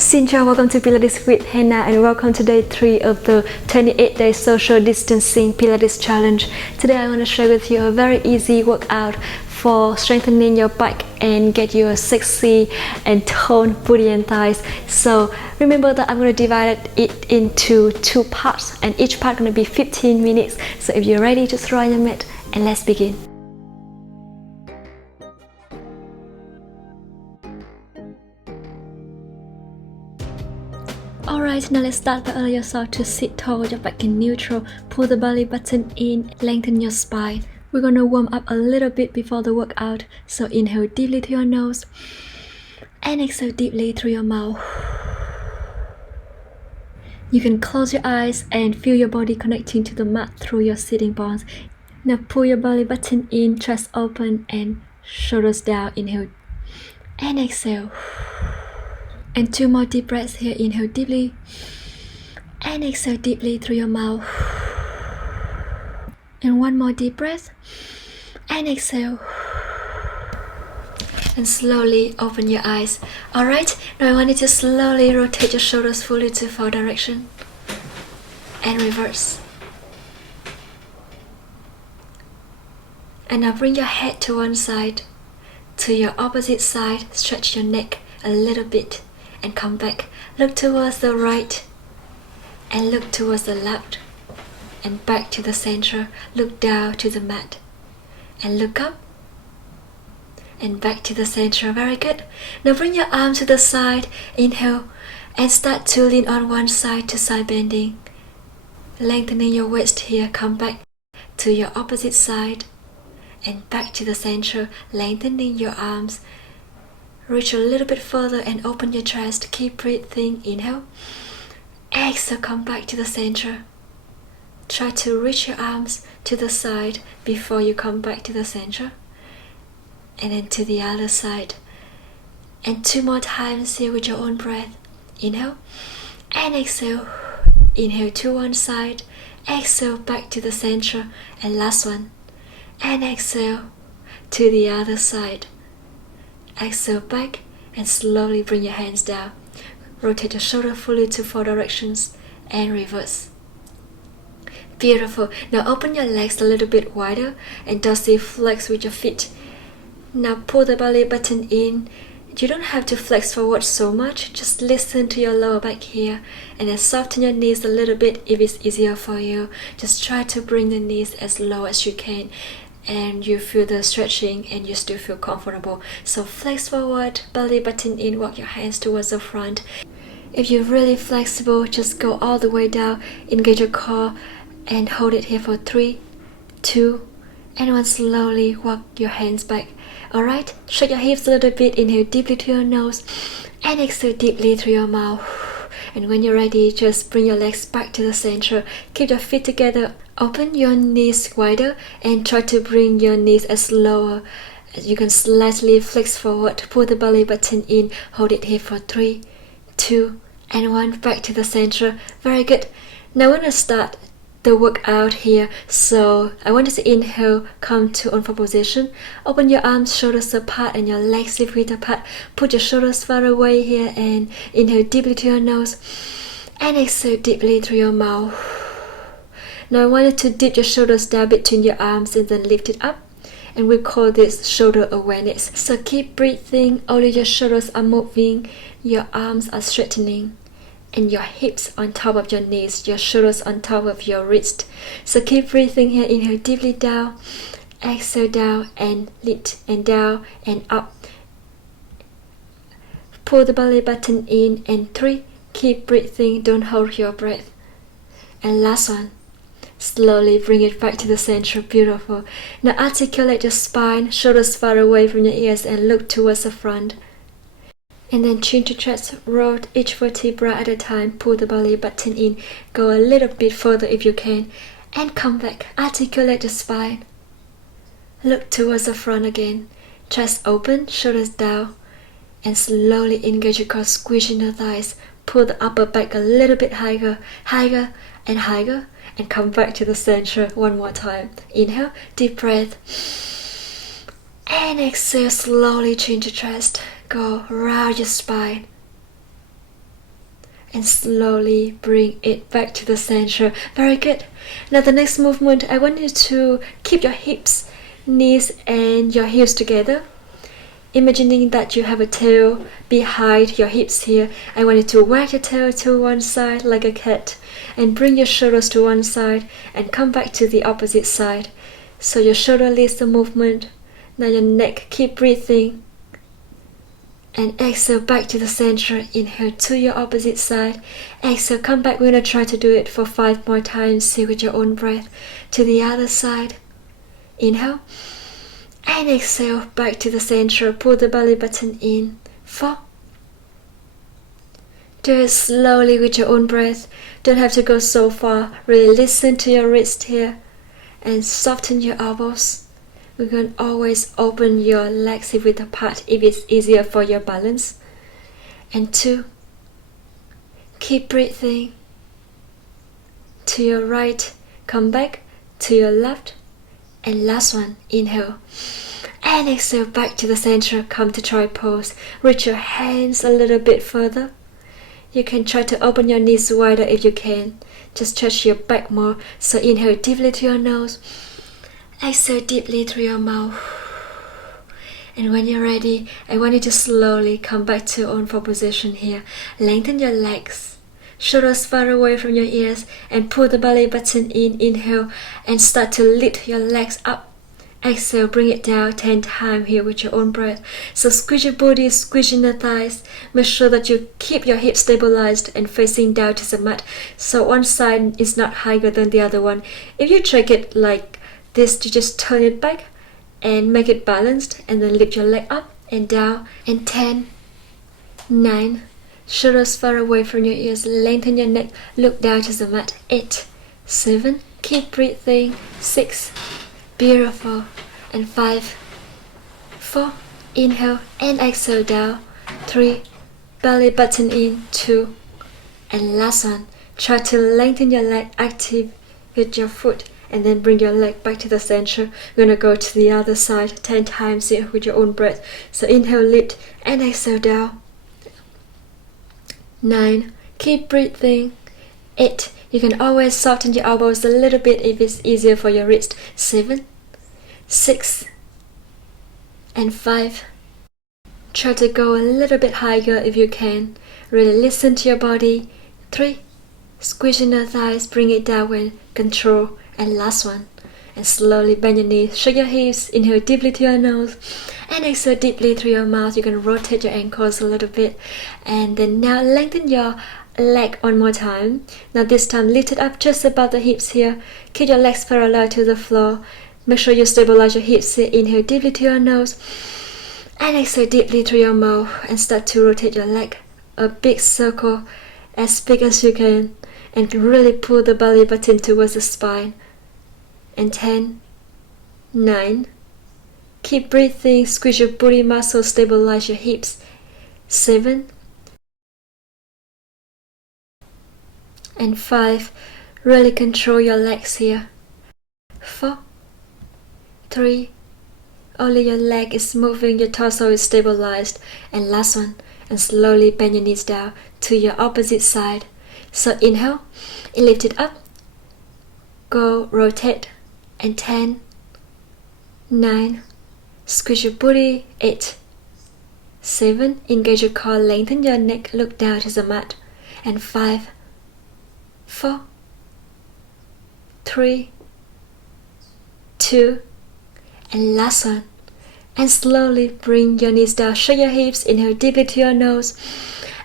Xin chào, welcome to Pilates with Hannah and welcome to day 3 of the 28-day social distancing Pilates challenge. Today I want to share with you a very easy workout for strengthening your back and get you a sexy and toned booty and thighs. So remember that I'm going to divide it into 2 parts and each part going to be 15 minutes. So if you're ready, just throw on your mat and let's begin. Alright, now let's start by allow yourself to sit tall with your back in neutral. Pull the belly button in, lengthen your spine. We're gonna warm up a little bit before the workout. So inhale deeply through your nose and exhale deeply through your mouth. You can close your eyes and feel your body connecting to the mat through your sitting bones. Now pull your belly button in, chest open and shoulders down. Inhale and exhale. And 2 more deep breaths here. Inhale deeply and exhale deeply through your mouth. And 1 more deep breath and exhale. And slowly open your eyes. Alright, now I want you to slowly rotate your shoulders fully to 4 direction and reverse. And now bring your head to one side. To your opposite side, stretch your neck a little bit. And come back, look towards the right and look towards the left and back to the center, look down to the mat and look up and back to the center. Very good. Now bring your arms to the side, inhale and start to lean on one side to side bending, lengthening your waist here. Come back to your opposite side and back to the center, lengthening your arms. Reach a little bit further and open your chest. Keep breathing. Inhale. Exhale, come back to the center. Try to reach your arms to the side before you come back to the center. And then to the other side. And 2 more times here with your own breath. Inhale and exhale. Inhale to one side. Exhale back to the center. And last one. And exhale to the other side. Exhale back and slowly bring your hands down. Rotate your shoulder fully to 4 directions and reverse. Beautiful. Now open your legs a little bit wider and dorsally flex with your feet. Now pull the belly button in. You don't have to flex forward so much. Just listen to your lower back here and then soften your knees a little bit if it's easier for you. Just try to bring the knees as low as you can. And you feel the stretching and you still feel comfortable. So flex forward, belly button in, walk your hands towards the front. If you're really flexible, just go all the way down, engage your core and hold it here for 3, 2, and 1. Slowly walk your hands back. Alright, shake your hips a little bit, inhale deeply through your nose and exhale deeply through your mouth. And when you're ready, just bring your legs back to the center. Keep your feet together. Open your knees wider and try to bring your knees as lower. You can slightly flex forward. Pull the belly button in. Hold it here for 3, 2, and 1. Back to the center. Very good. Now we're going to start the workout here. So I want you to inhale, come to on-fold position. Open your arms, shoulders apart and your legs 6 feet apart. Put your shoulders far away here and inhale deeply to your nose and exhale deeply through your mouth. Now I want you to dip your shoulders down between your arms and then lift it up. And we call this shoulder awareness. So keep breathing, only your shoulders are moving, your arms are straightening. And your hips on top of your knees, your shoulders on top of your wrist. So keep breathing here. Inhale deeply down, exhale down and lift and down and up. Pull the belly button in and 3. Keep breathing, don't hold your breath. And last one. Slowly bring it back to the center. Beautiful. Now articulate your spine, shoulders far away from your ears and look towards the front. And then chin to chest, roll each vertebra at a time, pull the belly button in, go a little bit further if you can, and come back. Articulate the spine. Look towards the front again. Chest open, shoulders down, and slowly engage your core, squeezing the thighs. Pull the upper back a little bit higher, higher and higher, and come back to the center 1 more time. Inhale, deep breath. And exhale, slowly chin to chest. Go round your spine. and slowly bring it back to the center. Very good. Now the next movement, I want you to keep your hips, knees and your heels together. Imagining that you have a tail behind your hips here. I want you to wag your tail to one side like a cat and bring your shoulders to one side and come back to the opposite side. So your shoulder leads the movement. Now your neck, keep breathing. And exhale back to the center. Inhale to your opposite side. Exhale, come back. We're going to try to do it for 5 more times. See with your own breath. To the other side. Inhale. And exhale back to the center. Pull the belly button in. 4. Do it slowly with your own breath. Don't have to go so far. Really listen to your wrist here. And soften your elbows. We can always open your legs if it's apart if it's easier for your balance. And 2. Keep breathing. To your right, come back. To your left. And last one, inhale. And exhale back to the center. Come to try pose. Reach your hands a little bit further. You can try to open your knees wider if you can. Just stretch your back more. So inhale deeply to your nose. Exhale deeply through your mouth. And when you're ready, I want you to slowly come back to own four position here. Lengthen your legs. Shoulders far away from your ears and pull the belly button in. Inhale and start to lift your legs up. Exhale, bring it down 10 times here with your own breath. So squeeze your body, squeeze in the thighs. Make sure that you keep your hips stabilized and facing down to the mat. So one side is not higher than the other one. If you check it like this, you just turn it back and make it balanced and then lift your leg up and down. And 10, 9, shoulders far away from your ears, lengthen your neck, look down to the mat. 8, 7, keep breathing. 6, beautiful. And 5, 4, inhale and exhale down. 3, belly button in. 2, and last one, try to lengthen your leg, active with your foot. And then bring your leg back to the center. We're going to go to the other side 10 times here with your own breath. So inhale, lift, and exhale down. 9, keep breathing. 8, you can always soften your elbows a little bit if it's easier for your wrist. 7, 6, and 5. Try to go a little bit higher if you can. Really listen to your body. 3, squeeze in the thighs, bring it down with control. And last one, and slowly bend your knees, shake your hips, inhale deeply to your nose, and exhale deeply through your mouth. You can rotate your ankles a little bit, and then now lengthen your leg one more time. Now this time lift it up just above the hips here. Keep your legs parallel to the floor. Make sure you stabilize your hips here. Inhale deeply to your nose, and exhale deeply through your mouth, and start to rotate your leg a big circle, as big as you can, and really pull the belly button towards the spine. And 10, 9, keep breathing, squeeze your booty muscles, stabilize your hips. 7, and 5, really control your legs here. 4, 3, only your leg is moving, your torso is stabilized. And last one, and slowly bend your knees down to your opposite side. So inhale, and lift it up, go rotate. And 10, 9, squeeze your booty. 8, 7, engage your core, lengthen your neck, look down to the mat. And 5, 4, 3, 2, and last one. And slowly bring your knees down, shake your hips, inhale deeply to your nose,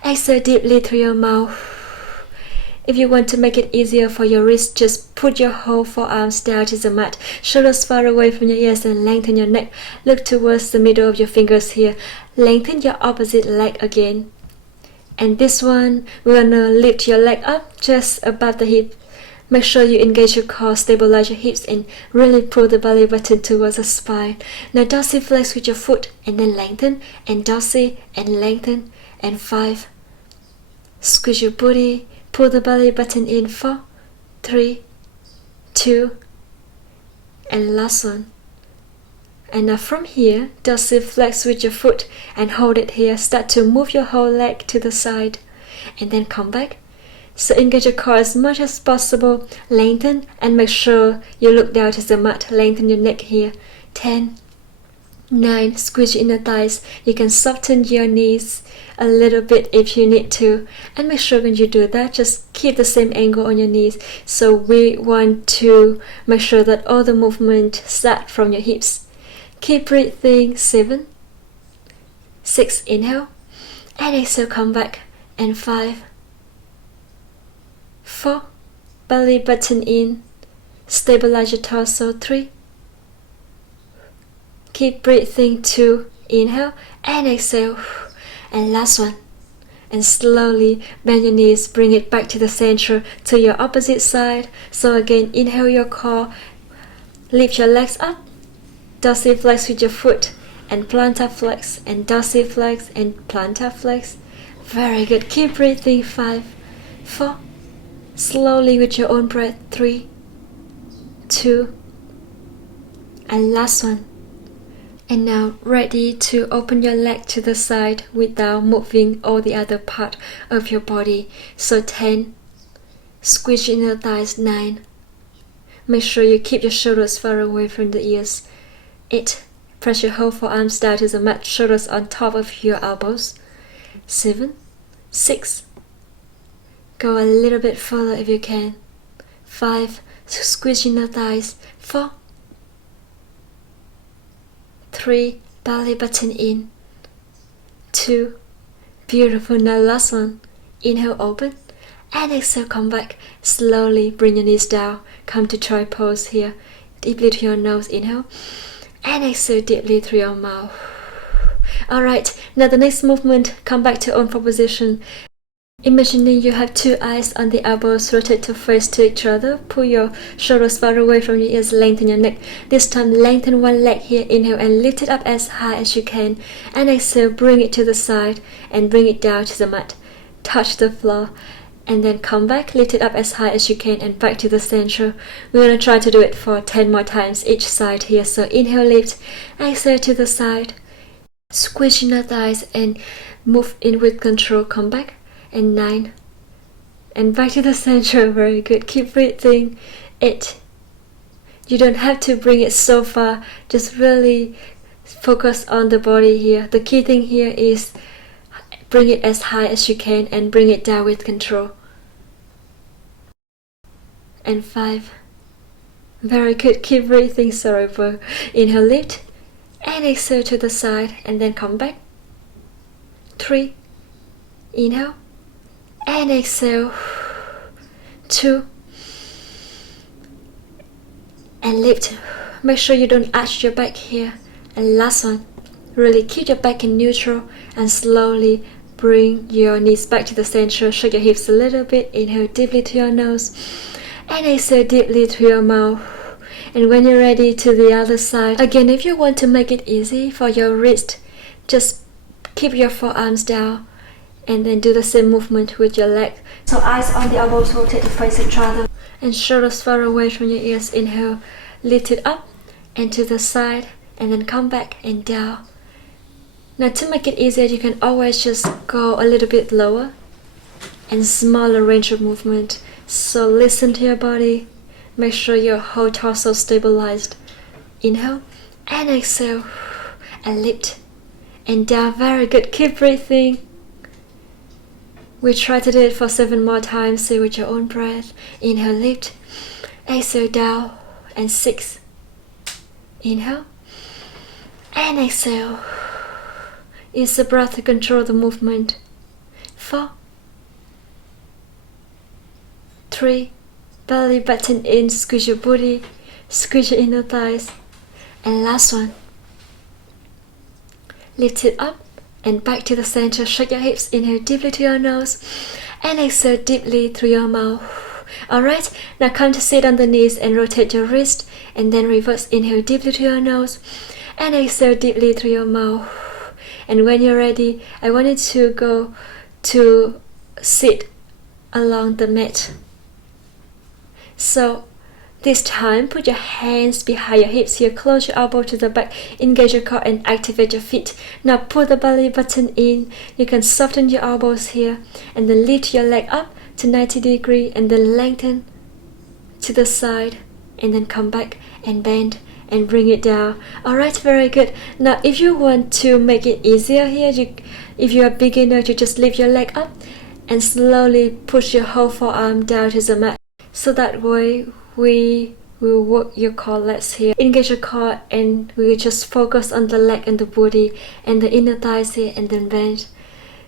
exhale deeply through your mouth. If you want to make it easier for your wrist, just put your whole forearms down to the mat, shoulders far away from your ears, and lengthen your neck. Look towards the middle of your fingers here. Lengthen your opposite leg again. And this one, we're gonna lift your leg up just above the hip. Make sure you engage your core, stabilize your hips, and really pull the belly button towards the spine. Now dorsiflex with your foot, and then lengthen, and dorsi, and lengthen. And 5, squeeze your booty, pull the belly button in. 4, 3, 2, and last one. And now from here, dorsiflex with your foot and hold it here. Start to move your whole leg to the side, and then come back So engage your core as much as possible, lengthen, and make sure you look down to the mat, lengthen your neck here. 10, 9, squeeze your inner thighs. You can soften your knees a little bit if you need to, and make sure when you do that, just keep the same angle on your knees. So we want to make sure that all the movement start from your hips. Keep breathing. 7, 6, inhale, and exhale, come back, and 5, 4, belly button in, stabilize your torso. 3, keep breathing. 2, inhale and exhale, and last one, and slowly bend your knees, bring it back to the center, to your opposite side. So again, inhale your core, lift your legs up, dorsiflex with your foot, and plantar flex, and dorsiflex and plantar flex. Very good. Keep breathing. 5, 4, slowly with your own breath. 3, 2, and last one. And now ready to open your leg to the side without moving all the other part of your body. So 10, squeeze your inner thighs. 9, make sure you keep your shoulders far away from the ears. 8, press your whole forearms down to the mat, shoulders on top of your elbows. 7, 6, go a little bit further if you can. 5, squeeze your inner thighs. 4, 3, belly button in. 2, beautiful. Now last one, inhale, open, and exhale, come back. Slowly bring your knees down, come to try pose here. Deeply through your nose, inhale, and exhale deeply through your mouth. Alright, now the next movement, come back to own position. Imagining you have two eyes on the elbows, rotate to face to each other, pull your shoulders far away from your ears, lengthen your neck. This time lengthen one leg here, inhale and lift it up as high as you can, and exhale, bring it to the side and bring it down to the mat. Touch the floor, and then come back, lift it up as high as you can and back to the center. We're going to try to do it for 10 more times each side here. So inhale, lift, exhale to the side, squeeze your thighs and move in with control, come back. And 9, and back to the center. Very good. Keep breathing. 8, you don't have to bring it so far, just really focus on the body here. The key thing here is bring it as high as you can and bring it down with control. And 5, very good. Keep breathing. Sorry for inhale, lift, and exhale to the side, and then come back. 3, inhale and exhale. 2, and lift. Make sure you don't arch your back here. And last one, really keep your back in neutral and slowly bring your knees back to the center. Shake your hips a little bit. Inhale deeply to your nose and exhale deeply through your mouth. And when you're ready, to the other side. Again, if you want to make it easy for your wrist, just keep your forearms down and then do the same movement with your leg. So eyes on the elbows, rotate to face each other, and shoulders far away from your ears. Inhale, lift it up and to the side, and then come back and down. Now to make it easier, you can always just go a little bit lower and smaller range of movement. So listen to your body. Make sure your whole torso stabilized. Inhale and exhale, and lift and down. Very good. Keep breathing. We try to do it for 7 more times. Say with your own breath. Inhale, lift, exhale, down, and 6. Inhale and exhale. Use the breath to control the movement. 4, 3, belly button in, squeeze your booty, squeeze your inner thighs, and last one, lift it up and back to the center. Shake your hips. Inhale deeply to your nose and exhale deeply through your mouth. Alright, now come to sit on the knees and rotate your wrist, and then reverse. Inhale deeply to your nose and exhale deeply through your mouth. And when you're ready, I want you to go to sit along the mat. So this time, put your hands behind your hips here, close your elbow to the back, engage your core and activate your feet. Now put the belly button in. You can soften your elbows here and then lift your leg up, to 90 degrees and then lengthen to the side and then come back and bend and bring it down. Alright, very good. Now if you want to make it easier here, if you're a beginner, you just lift your leg up and slowly push your whole forearm down to the mat. So that way we will work your core less here. Engage your core and we will just focus on the leg and the booty and the inner thighs here and then bend.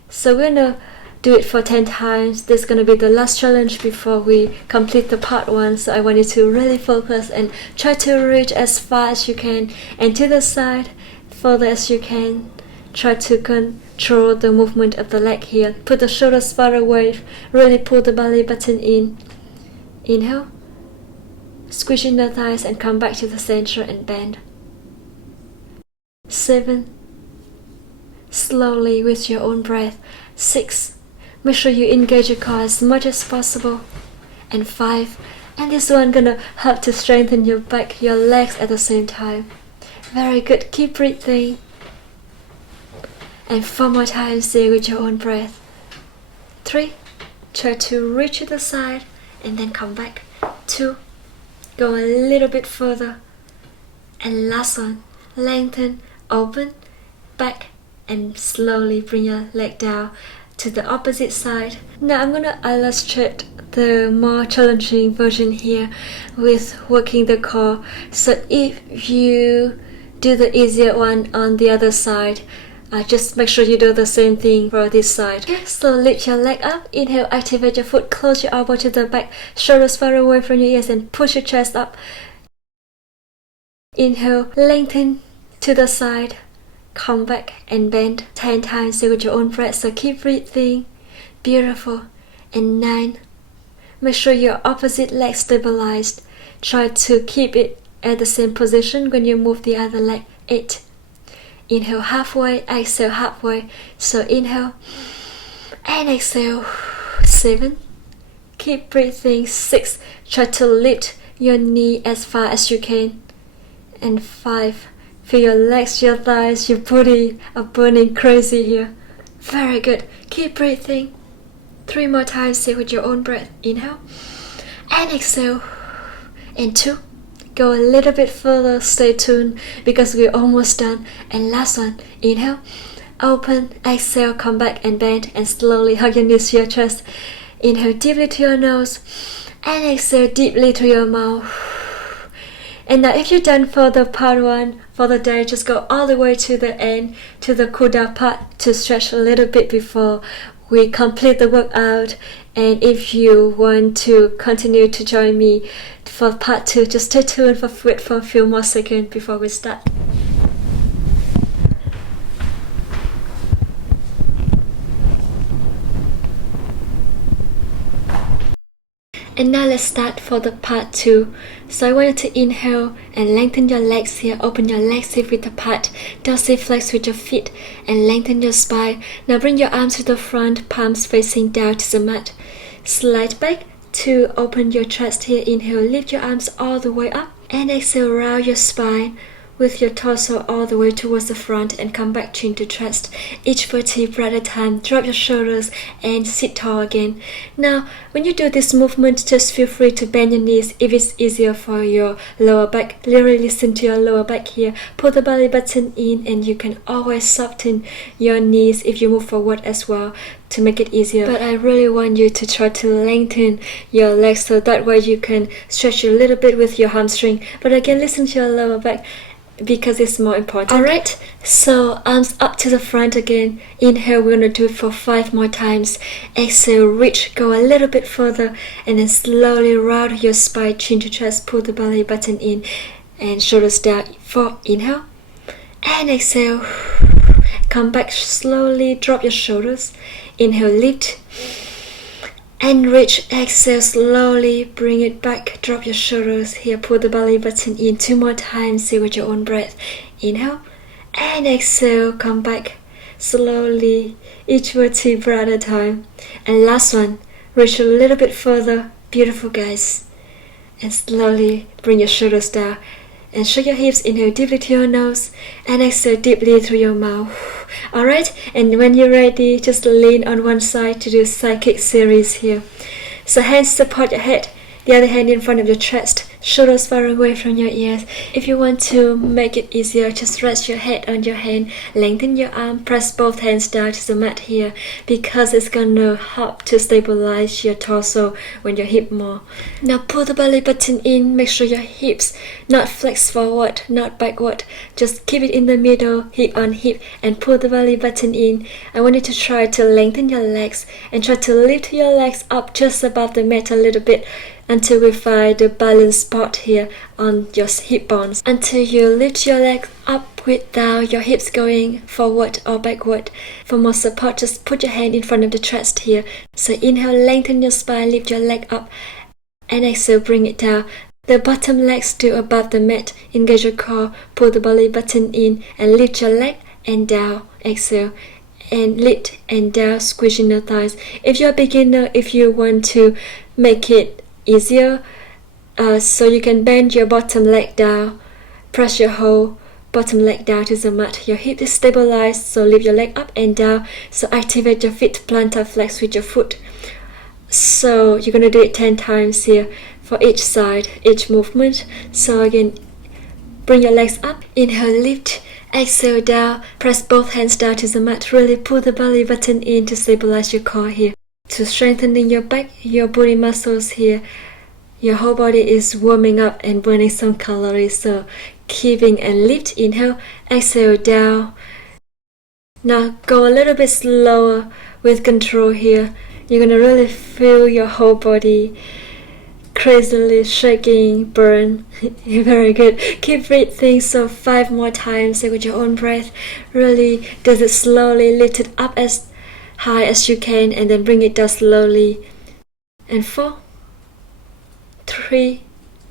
So we're gonna do it for 10 times. This is gonna be the last challenge before we complete the part 1. So I want you to really focus and try to reach as far as you can and to the side, further as you can. Try to control the movement of the leg here. Put the shoulders far away. Really pull the belly button in. Inhale. Squeeze in the thighs and come back to the center and bend. 7. Slowly with your own breath. 6. Make sure you engage your core as much as possible. And 5. And this one gonna help to strengthen your back, your legs at the same time. Very good. Keep breathing. And 4 more times there with your own breath. 3. Try to reach to the side and then come back. 2. Go a little bit further. And last one. Lengthen, open, back, and slowly bring your leg down to the opposite side. Now I'm gonna illustrate the more challenging version here with working the core. So if you do the easier one on the other side, just make sure you do the same thing for this side. Okay, so lift your leg up. Inhale, activate your foot, close your elbow to the back, shoulders far away from your ears and push your chest up. Inhale, lengthen to the side, come back and bend 10 times with your own breath. So keep breathing. Beautiful. And 9. Make sure your opposite leg stabilized. Try to keep it at the same position when you move the other leg. 8. Inhale halfway, exhale halfway. So inhale and exhale. 7. Keep breathing. 6. Try to lift your knee as far as you can. And 5. Feel your legs, your thighs, your booty are burning crazy here. Very good. Keep breathing. 3 more times here with your own breath. Inhale and exhale. And 2. Go a little bit further. Stay tuned because we're almost done. And last one. Inhale, open, exhale, come back and bend and slowly hug your knees to your chest. Inhale deeply to your nose and exhale deeply to your mouth. And now if you're done for the part 1 for the day, just go all the way to the end, to the cool down part to stretch a little bit before we complete the workout. And if you want to continue to join me for part 2, just stay tuned for a few more seconds before we start. And now let's start for the part 2. So I want you to inhale and lengthen your legs here. Open your legs hip width apart. Dorsiflex with your feet and lengthen your spine. Now bring your arms to the front, palms facing down to the mat. Slide back to open your chest here. Inhale, lift your arms all the way up. And exhale, round your spine with your torso all the way towards the front and come back chin to chest. Each vertebra at a time. Drop your shoulders and sit tall again. Now, when you do this movement, just feel free to bend your knees if it's easier for your lower back. Really listen to your lower back here. Pull the belly button in and you can always soften your knees if you move forward as well to make it easier. But I really want you to try to lengthen your legs so that way you can stretch a little bit with your hamstring. But again, listen to your lower back because it's more important. Alright, so arms up to the front again. Inhale, we're gonna do it for 5 more times. Exhale, reach, go a little bit further and then slowly round your spine, chin to chest, pull the belly button in and shoulders down. 4, inhale and exhale. Come back slowly, drop your shoulders. Inhale, lift and reach. Exhale, slowly bring it back, drop your shoulders here, pull the belly button in. 2 more times here with your own breath. Inhale and exhale, come back slowly, each vertebra at a time. And last one, reach a little bit further. Beautiful, guys. And slowly bring your shoulders down and shake your hips. Inhale deeply to your nose and exhale deeply through your mouth. Alright, and when you're ready, just lean on one side to do psychic series here. So hands support your head, the other hand in front of your chest, shoulders far away from your ears. If you want to make it easier, just rest your head on your hand, lengthen your arm, press both hands down to the mat here, because it's gonna help to stabilize your torso when you hip more. Now pull the belly button in, make sure your hips not flex forward, not backward. Just keep it in the middle, hip on hip, and pull the belly button in. I want you to try to lengthen your legs and try to lift your legs up just above the mat a little bit, until we find the balance spot here on your hip bones. Until you lift your legs up without your hips going forward or backward. For more support, just put your hand in front of the chest here. So inhale, lengthen your spine, lift your leg up, and exhale, bring it down. The bottom leg still above the mat. Engage your core, pull the belly button in, and lift your leg and down. Exhale and lift and down, squeezing your thighs. If you're a beginner, if you want to make it easier, so you can bend your bottom leg down, press your whole bottom leg down to the mat. Your hip is stabilized, so lift your leg up and down. So activate your feet, plantar flex with your foot. So you're gonna do it 10 times here for each side, each movement. So again, bring your legs up, inhale, lift, exhale down, press both hands down to the mat. Really pull the belly button in to stabilize your core here. To strengthening your back, your body muscles here. Your whole body is warming up and burning some calories, so keeping and lift, inhale, exhale down. Now go a little bit slower with control here. You're gonna really feel your whole body crazily shaking, burn. Very good. Keep breathing, so 5 more times with your own breath. Really does it slowly, lift it up as high as you can, and then bring it down slowly. And 4, 3,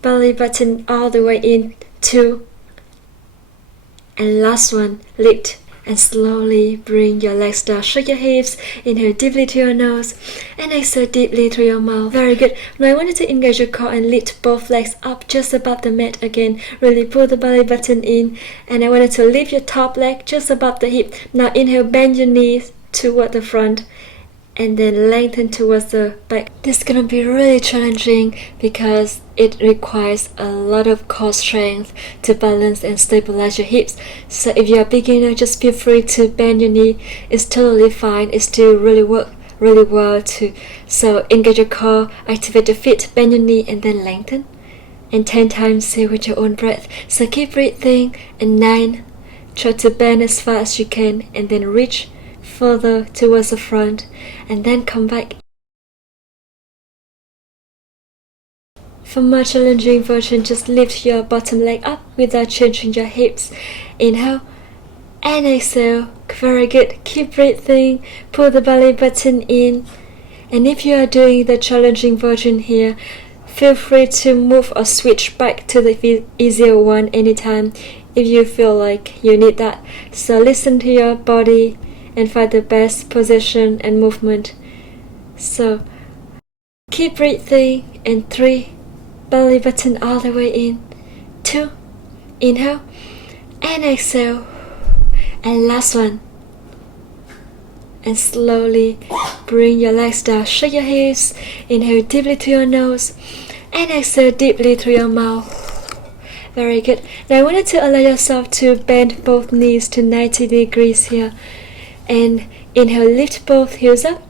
belly button all the way in, 2, and last one, lift and slowly bring your legs down. Shake your hips, inhale deeply to your nose and exhale deeply through your mouth. Very good. Now I want you to engage your core and lift both legs up just above the mat again. Really pull the belly button in, and I want you to lift your top leg just above the hip. Now inhale, bend your knees toward the front and then lengthen towards the back. This is gonna be really challenging because it requires a lot of core strength to balance and stabilize your hips. So if you're a beginner, just feel free to bend your knee. It's totally fine. It still really work really well too. So engage your core, activate your feet, bend your knee, and then lengthen. And 10 times here with your own breath. So keep breathing. And 9, try to bend as far as you can, and then reach further towards the front, and then come back. For more challenging version, just lift your bottom leg up without changing your hips. Inhale and exhale. Very good. Keep breathing. Pull the belly button in. And if you are doing the challenging version here, feel free to move or switch back to the easier one anytime if you feel like you need that. So listen to your body and find the best position and movement. So keep breathing. And 3, belly button all the way in. 2, inhale and exhale. And last one. And slowly bring your legs down. Shake your hips. Inhale deeply to your nose and exhale deeply through your mouth. Very good. Now I want you to allow yourself to bend both knees to 90 degrees here. And inhale, lift both heels up.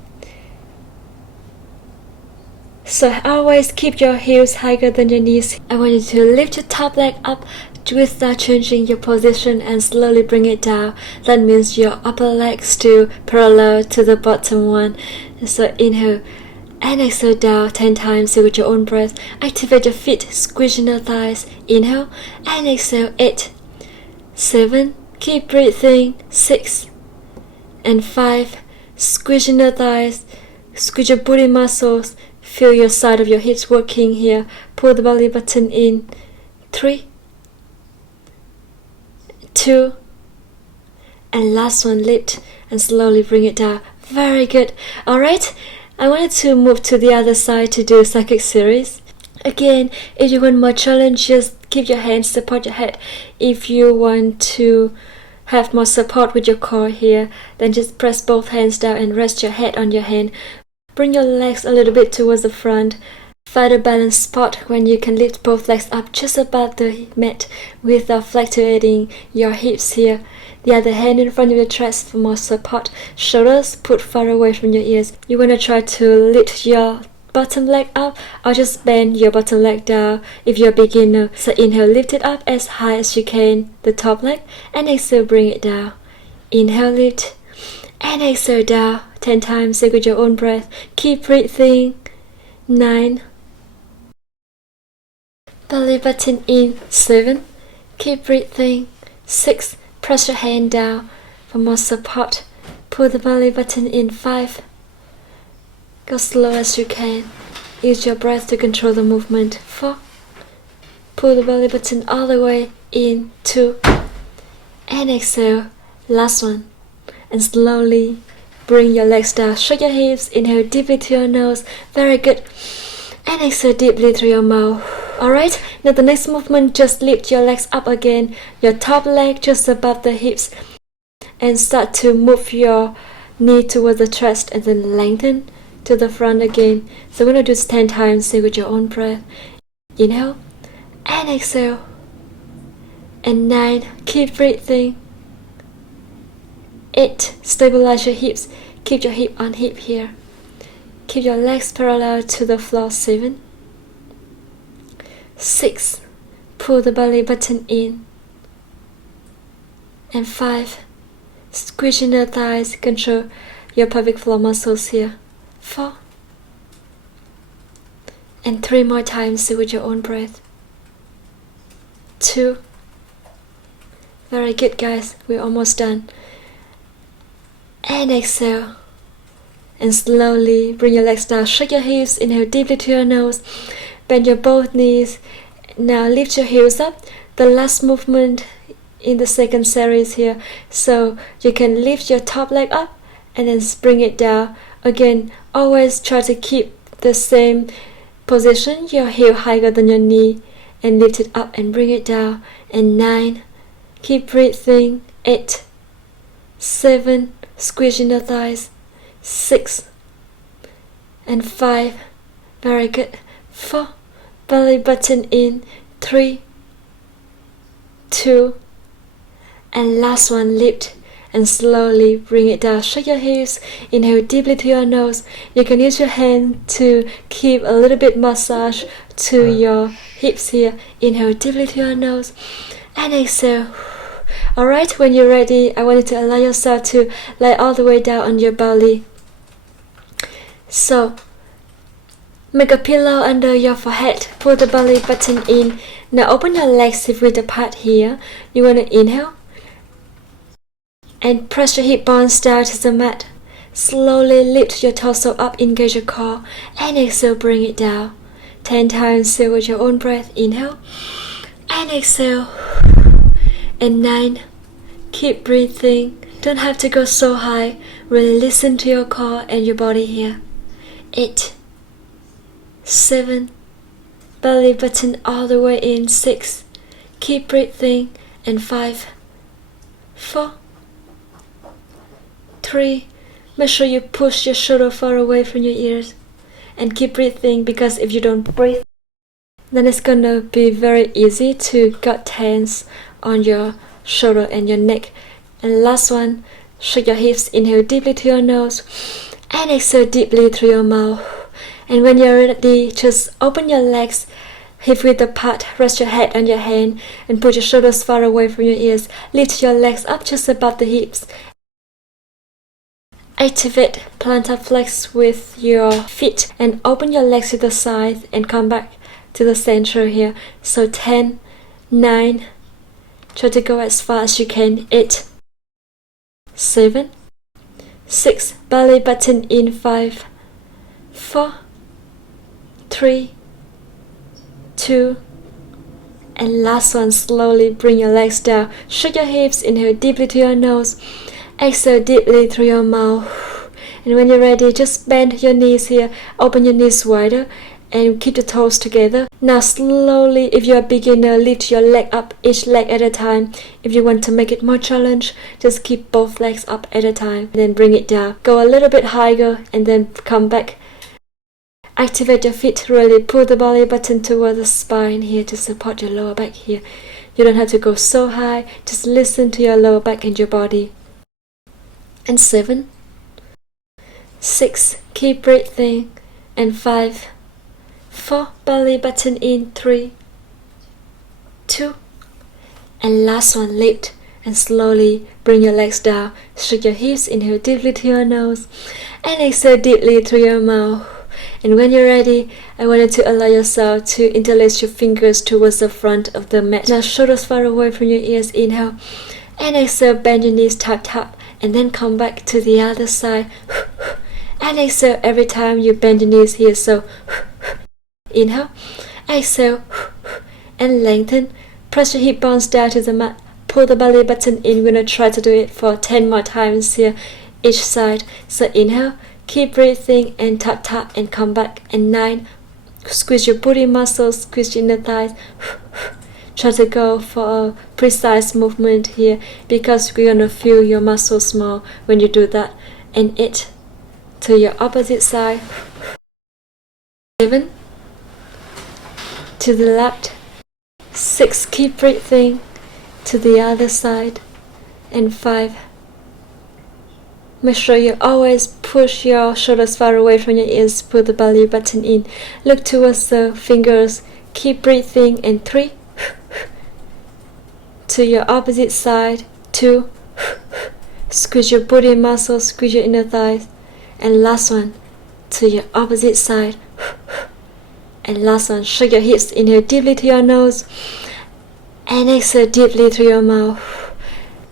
So always keep your heels higher than your knees. I want you to lift your top leg up without changing your position and slowly bring it down. That means your upper leg still parallel to the bottom one. So inhale and exhale down 10 times with your own breath. Activate your feet, squeezing your thighs. Inhale and exhale. 8, 7, keep breathing. 6 and 5, squeezing your thighs, squeeze your booty muscles, feel your side of your hips working here, pull the belly button in. 3, 2, and last one, lift and slowly bring it down. Very good. Alright, I wanted to move to the other side to do psychic series. Again, if you want more challenge, just keep your hands support your head. If you want to have more support with your core here, then just press both hands down and rest your head on your hand. Bring your legs a little bit towards the front. Find a balance spot when you can lift both legs up just above the mat without fluctuating your hips here. The other hand in front of your chest for more support. Shoulders put far away from your ears. You want to try to lift your bottom leg up or just bend your bottom leg down if you're a beginner. So inhale, lift it up as high as you can, the top leg, and exhale, bring it down. Inhale, lift, and exhale down 10 times. Say with your own breath. Keep breathing. 9. Belly button in. 7. Keep breathing. 6. Press your hand down for more support. Pull the belly button in. 5. Go slow as you can. Use your breath to control the movement. 4. Pull the belly button all the way in. 2. And exhale. Last one. And slowly bring your legs down. Shake your hips. Inhale deeply to your nose. Very good. And exhale deeply through your mouth. Alright, now the next movement, just lift your legs up again. Your top leg just above the hips. And start to move your knee towards the chest and then lengthen to the front again. So we're going to do this 10 times. Say with your own breath. Inhale and exhale. And 9. Keep breathing. 8. Stabilize your hips. Keep your hip on hip here. Keep your legs parallel to the floor. 7. 6. Pull the belly button in. And 5. Squeeze in the thighs. Control your pelvic floor muscles here. 4. And 3 more times with your own breath. 2. Very good, guys. We're almost done. And exhale. And slowly bring your legs down. Shake your hips. Inhale deeply to your nose. Bend your both knees. Now lift your heels up. The last movement in the second series here. So you can lift your top leg up and then bring it down. Again, always try to keep the same position. Your heel higher than your knee. And lift it up and bring it down. And 9. Keep breathing. 8. 7. Squeeze in the thighs. 6. And 5. Very good. 4. Belly button in. 3. 2. And last one, lift and slowly bring it down. Shake your hips. Inhale deeply to your nose. You can use your hand to keep a little bit massage to your hips here. Inhale deeply to your nose and exhale. Alright, when you're ready, I want you to allow yourself to lie all the way down on your belly. So, make a pillow under your forehead. Pull the belly button in. Now open your legs hip width apart here. You want to inhale. And press your hip bones down to the mat. Slowly lift your torso up, engage your core. And exhale, bring it down. 10 times, say with your own breath. Inhale. And exhale. And 9. Keep breathing. Don't have to go so high. Really listen to your core and your body here. 8. 7. Belly button all the way in. 6. Keep breathing. And 5. 4. 3. Make sure you push your shoulder far away from your ears. And keep breathing, because if you don't breathe, then it's gonna be very easy to get tense on your shoulder and your neck. And last one, shake your hips. Inhale deeply to your nose and exhale deeply through your mouth. And when you're ready, just open your legs hip width apart. Rest your head on your hand and put your shoulders far away from your ears. Lift your legs up just above the hips. Activate plantar flex with your feet and open your legs to the side and come back to the center here. So 10, 9, try to go as far as you can. 8, 7, 6, belly button in. 5, 4, 3, 2, and last one, slowly bring your legs down. Shake your hips. Inhale deeply to your nose. Exhale deeply through your mouth. And when you're ready, just bend your knees here. Open your knees wider and keep the toes together. Now slowly, if you're a beginner, lift your leg up, each leg at a time. If you want to make it more challenge, just keep both legs up at a time, then bring it down. Go a little bit higher and then come back. Activate your feet, really pull the belly button toward the spine here to support your lower back here. You don't have to go so high, just listen to your lower back and your body. And 7, 6, keep breathing, and 5, 4, belly button in, 3, 2, and last one, lift and slowly bring your legs down. Shake your hips, inhale deeply through your nose and exhale deeply through your mouth. And when you're ready, I want you to allow yourself to interlace your fingers towards the front of the mat. Now shoulders far away from your ears, inhale and exhale, bend your knees, tap, and then come back to the other side and exhale every time you bend your knees here. So inhale, exhale, and lengthen. Press your hip bones down to the mat. Pull the belly button in. We're going to try to do it for 10 more times here, each side. So inhale, keep breathing and tap and come back. And 9, squeeze your booty muscles, squeeze your inner thighs. Try to go for a precise movement here because we're going to feel your muscles more when you do that. And 8, to your opposite side. 7, to the left. 6, keep breathing, to the other side. And 5, make sure you always push your shoulders far away from your ears, put the belly button in, look towards the fingers, keep breathing. And 3, to your opposite side. 2, squeeze your booty muscles, squeeze your inner thighs. And last one, to your opposite side. And last one, shake your hips, inhale deeply through your nose and exhale deeply through your mouth.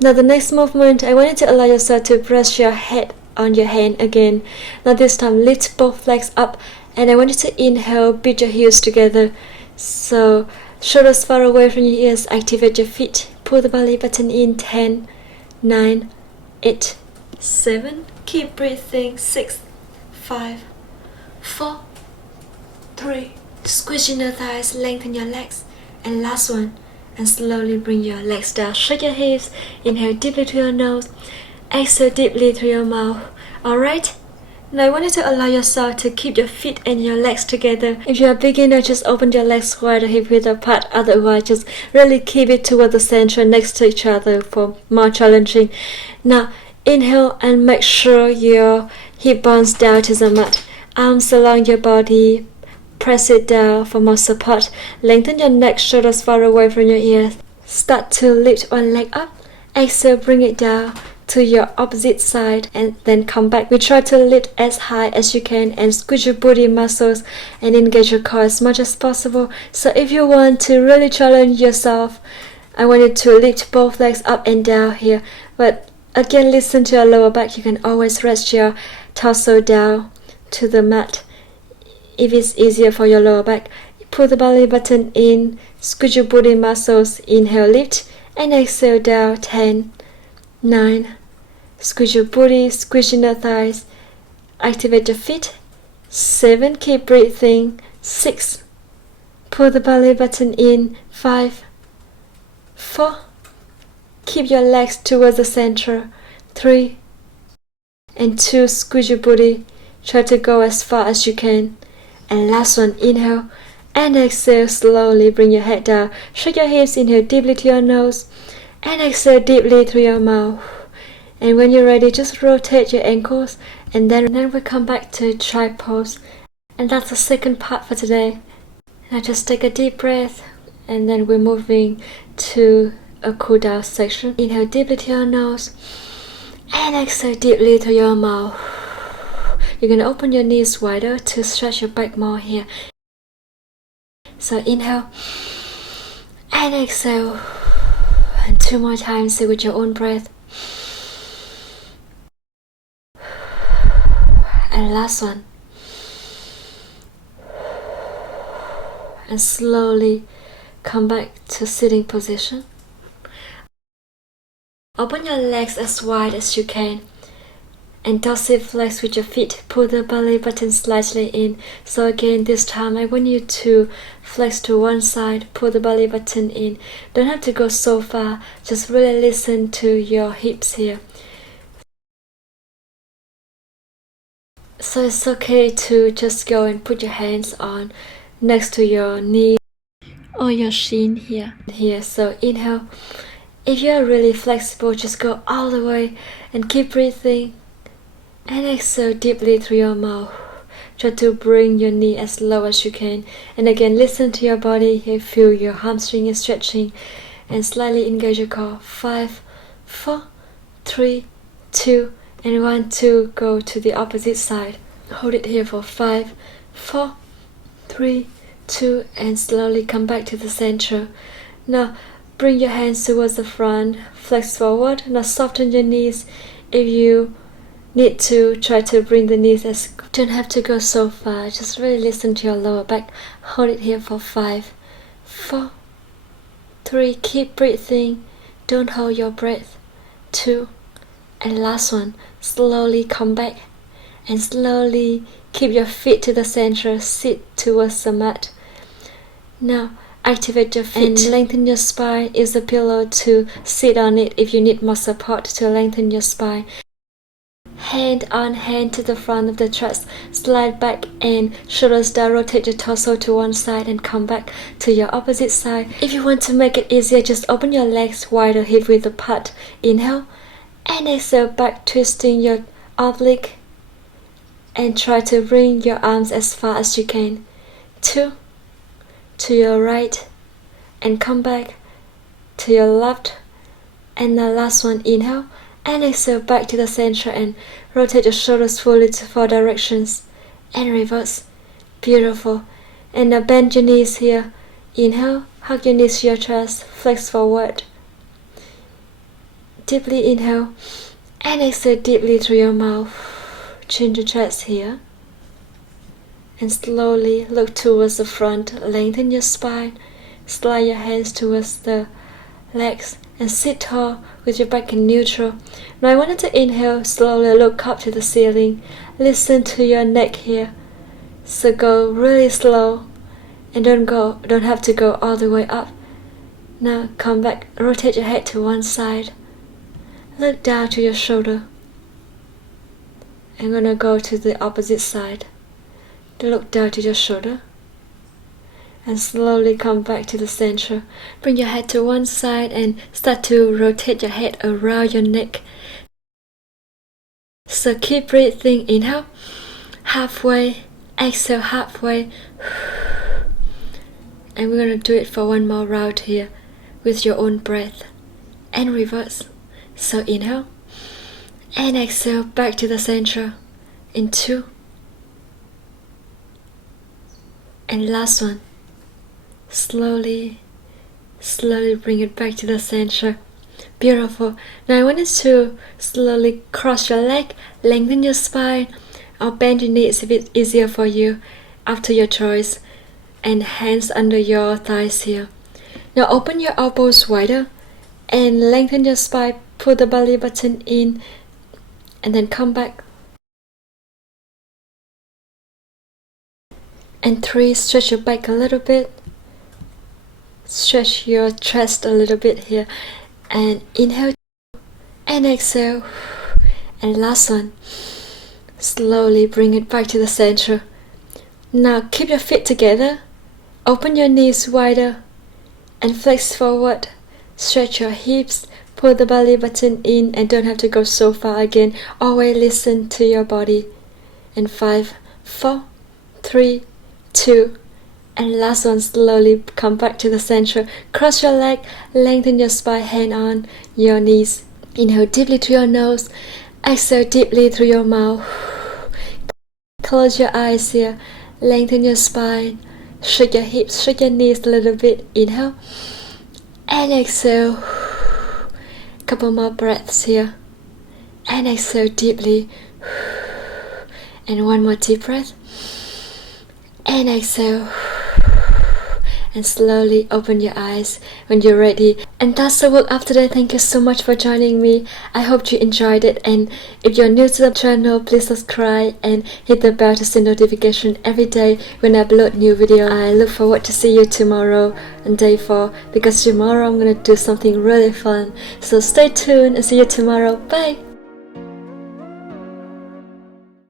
Now the next movement, I want you to allow yourself to press your head on your hand again. Now this time, lift both legs up and I want you to inhale, beat your heels together. So shoulders far away from your ears, activate your feet, pull the belly button in. 10, 9, 8, 7, keep breathing. 6, 5, 4, 3, squeeze your inner thighs, lengthen your legs. And last one, and slowly bring your legs down. Shake your hips, inhale deeply through your nose, exhale deeply through your mouth. Alright? Now I want you to allow yourself to keep your feet and your legs together. If you're a beginner, just open your legs wide, hip width apart. Otherwise, just really keep it toward the center next to each other for more challenging. Now inhale and make sure your hip bones down to the mat. Arms along your body. Press it down for more support. Lengthen your neck, shoulders far away from your ears. Start to lift one leg up. Exhale, bring it down to your opposite side and then come back. We try to lift as high as you can and squeeze your booty muscles and engage your core as much as possible. So if you want to really challenge yourself, I want you to lift both legs up and down here. But again, listen to your lower back. You can always rest your torso down to the mat. If it's easier for your lower back, pull the belly button in, squeeze your booty muscles, inhale, lift, and exhale down. 10, 9, squeeze your booty, squeeze your inner thighs, activate your feet. 7, keep breathing. 6, pull the belly button in. 5, 4, keep your legs towards the center. 3, and 2, squeeze your booty, try to go as far as you can. And last one, inhale and exhale, slowly bring your head down. Shake your hips, inhale deeply to your nose and exhale deeply through your mouth. And when you're ready, just rotate your ankles and then we come back to child pose. And that's the second part for today. Now just take a deep breath and then we're moving to a cool down section. Inhale deeply to your nose and exhale deeply through your mouth. You're going to open your knees wider to stretch your back more here. So inhale and exhale. And 2 more times, say with your own breath. And last one. And slowly come back to sitting position. Open your legs as wide as you can. And dorsiflex with your feet. Pull the belly button slightly in. So again, this time I want you to flex to one side, pull the belly button in. Don't have to go so far, just really listen to your hips here. So it's okay to just go and put your hands on next to your knee or your shin here. So inhale. If you are really flexible, just go all the way and keep breathing. And exhale deeply through your mouth. Try to bring your knee as low as you can. And again, listen to your body here. Feel your hamstring is stretching. And slightly engage your core. 5, 4, 3, 2, and 1, 2. Go to the opposite side. Hold it here for 5, 4, 3, 2, and slowly come back to the center. Now, bring your hands towards the front. Flex forward. Now, soften your knees. If you need to, try to bring the knees as don't have to go so far. Just really listen to your lower back. Hold it here for 5, 4, 3. Keep breathing. Don't hold your breath. 2, and last one. Slowly come back and slowly keep your feet to the center. Sit towards the mat. Now activate your feet and lengthen your spine. Use a pillow to sit on it if you need more support to lengthen your spine. Hand on hand to the front of the chest, slide back and shoulders down, rotate your torso to one side and come back to your opposite side. If you want to make it easier, just open your legs wider, hip width apart. Inhale and exhale back, twisting your oblique and try to bring your arms as far as you can. 2, to your right and come back to your left. And the last one, inhale and exhale back to the center and rotate your shoulders fully to 4 directions and reverse. Beautiful. And now bend your knees here. Inhale, hug your knees to your chest, flex forward. Deeply inhale and exhale deeply through your mouth. Chin your chest here. And slowly look towards the front. Lengthen your spine. Slide your hands towards the legs and sit tall with your back in neutral. Now I want you to inhale, slowly look up to the ceiling. Listen to your neck here. So go really slow and don't have to go all the way up. Now come back, rotate your head to one side. Look down to your shoulder. I'm gonna go to the opposite side. Look down to your shoulder. And slowly come back to the center. Bring your head to one side and start to rotate your head around your neck. So keep breathing. Inhale, halfway, exhale halfway. And we're going to do it for one more round here with your own breath. And reverse. So inhale and exhale back to the center in 2. And last one. Slowly bring it back to the center. Beautiful. Now I want you to slowly cross your leg, lengthen your spine, or bend your knees if it's easier for you, up to your choice. And hands under your thighs here. Now open your elbows wider and lengthen your spine, pull the belly button in, and then come back. And 3, stretch your back a little bit. Stretch your chest a little bit here. And inhale and exhale. And last one. Slowly bring it back to the center. Now keep your feet together. Open your knees wider and flex forward. Stretch your hips. Pull the belly button in and don't have to go so far again. Always listen to your body. And 5, 4, 3, 2, and last one, slowly come back to the center. Cross your leg, lengthen your spine, hand on your knees. Inhale deeply through your nose, exhale deeply through your mouth. Close your eyes here, lengthen your spine, shake your hips, shake your knees a little bit. Inhale and exhale. Couple more breaths here. And exhale deeply. And one more deep breath. And exhale. and slowly open your eyes when you're ready. And that's the work of today. Thank you so much for joining me. I hope you enjoyed it, and if you're new to the channel, please subscribe and hit the bell to see notification every day when I upload new video. I look forward to see you tomorrow on day 4, because tomorrow I'm gonna do something really fun. So stay tuned and see you tomorrow. Bye!